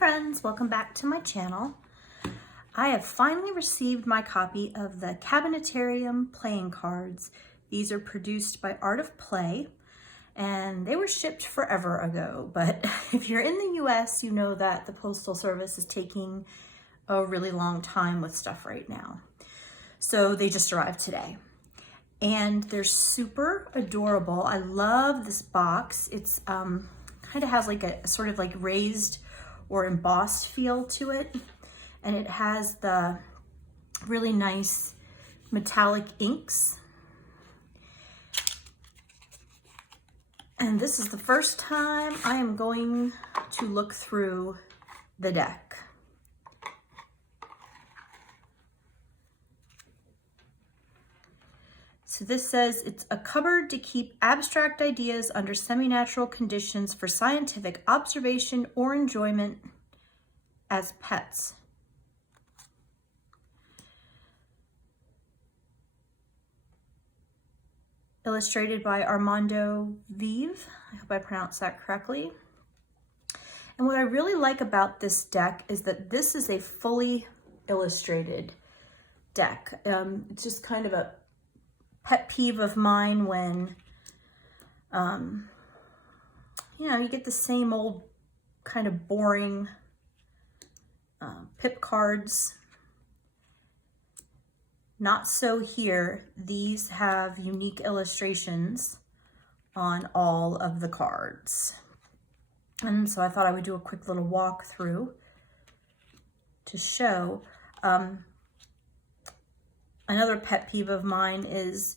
friends, welcome back to my channel. I have finally received my copy of the Cabinetarium playing cards. These are produced by Art of Play and they were shipped forever ago, but if you're in the US, you know that the Postal Service is taking a really long time with stuff right now. So they just arrived today and they're super adorable. I love this box. It's kind of has like a sort of like raised or embossed feel to it. And it has the really nice metallic inks. And this is the first time I am going to look through the deck. So this says it's a cupboard to keep abstract ideas under semi-natural conditions for scientific observation or enjoyment as pets. Illustrated by Armando Veve. I hope I pronounced that correctly. And what I really like about this deck is that this is a fully illustrated deck. It's just kind of a pet peeve of mine when, you get the same old kind of boring pip cards. Not so here. These have unique illustrations on all of the cards. And so I thought I would do a quick little walkthrough to show. Another pet peeve of mine is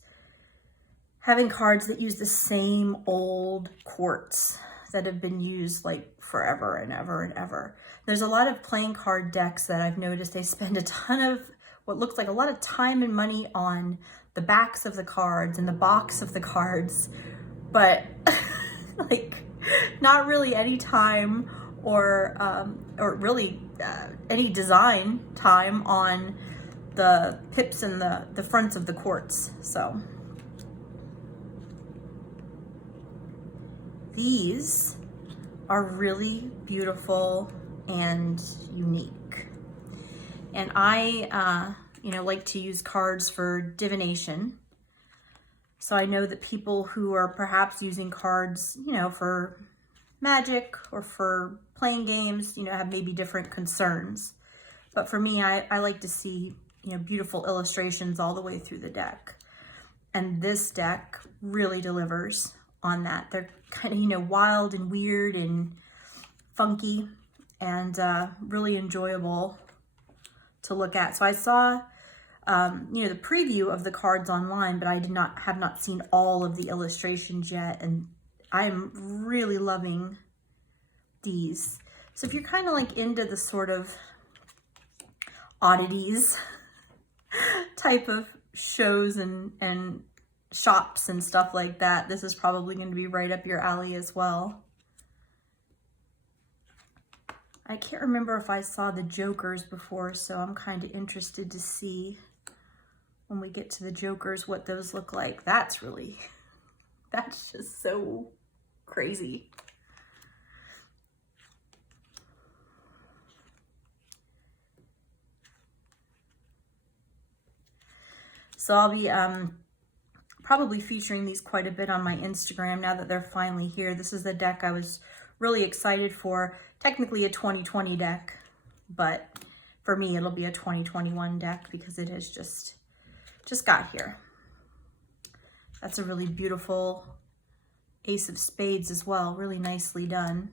having cards that use the same old quartz that have been used like forever and ever and ever. There's a lot of playing card decks that I've noticed they spend a ton of what looks like a lot of time and money on the backs of the cards and the box of the cards, but like not really any time or really any design time on the pips and the fronts of the quartz. So these are really beautiful and unique. And I, like to use cards for divination. So I know that people who are perhaps using cards, for magic or for playing games, have maybe different concerns. But for me, I like to see, beautiful illustrations all the way through the deck. And this deck really delivers on that. They're kind of, wild and weird and funky and really enjoyable to look at. So I saw, the preview of the cards online, but I have not seen all of the illustrations yet. And I'm really loving these. So if you're kind of like into the sort of oddities type of shows and shops and stuff like that, this is probably going to be right up your alley as well. I can't remember if I saw the Jokers before, so I'm kind of interested to see when we get to the Jokers what those look like. That's just so crazy. So I'll be probably featuring these quite a bit on my Instagram now that they're finally here. This is the deck I was really excited for. Technically a 2020 deck, but for me it'll be a 2021 deck because it has just got here. That's a really beautiful Ace of Spades as well, really nicely done.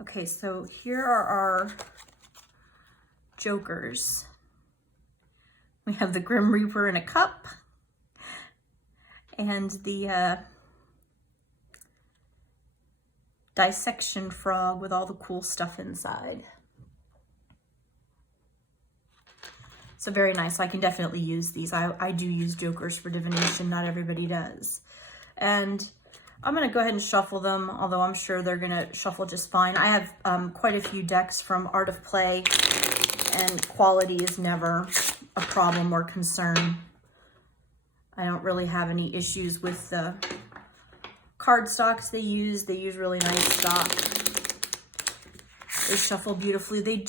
Okay, so here are our Jokers. We have the Grim Reaper in a cup and the dissection frog with all the cool stuff inside. So very nice. I can definitely use these. I do use Jokers for divination. Not everybody does. And I'm going to go ahead and shuffle them, although I'm sure they're going to shuffle just fine. I have quite a few decks from Art of Play, and quality is never a problem or concern. I don't really have any issues with the card stocks they use. They use really nice stock. They shuffle beautifully. These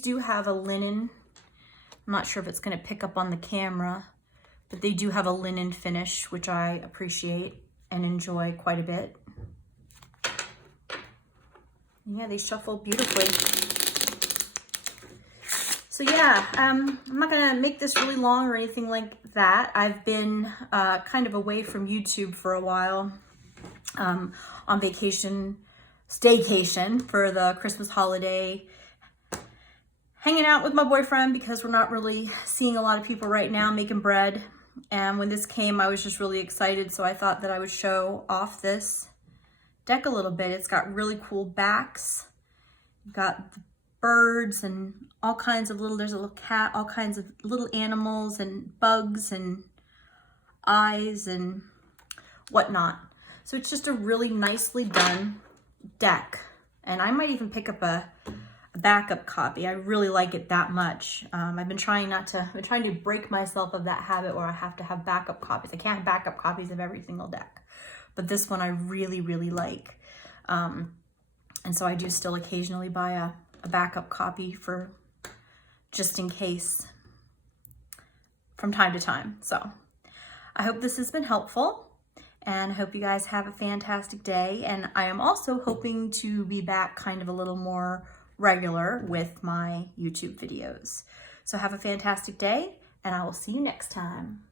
do have a linen. I'm not sure if it's going to pick up on the camera, but they do have a linen finish, which I appreciate and enjoy quite a bit. Yeah, they shuffle beautifully. So yeah, I'm not gonna make this really long or anything like that. I've been kind of away from YouTube for a while, on vacation, staycation for the Christmas holiday, hanging out with my boyfriend because we're not really seeing a lot of people right now, making bread. And when this came, I was just really excited, so I thought that I would show off this deck a little bit. It's got really cool backs. You've got the birds and all kinds of little, there's a little cat, all kinds of little animals and bugs and eyes and whatnot. So it's just a really nicely done deck. And I might even pick up a backup copy. I really like it that much. I've been trying to break myself of that habit where I have to have backup copies. I can't have backup copies of every single deck. But this one I really, really like. And so I do still occasionally buy a backup copy for just in case from time to time. So I hope this has been helpful, and I hope you guys have a fantastic day. And I am also hoping to be back kind of a little more regular with my YouTube videos. So have a fantastic day, and I will see you next time.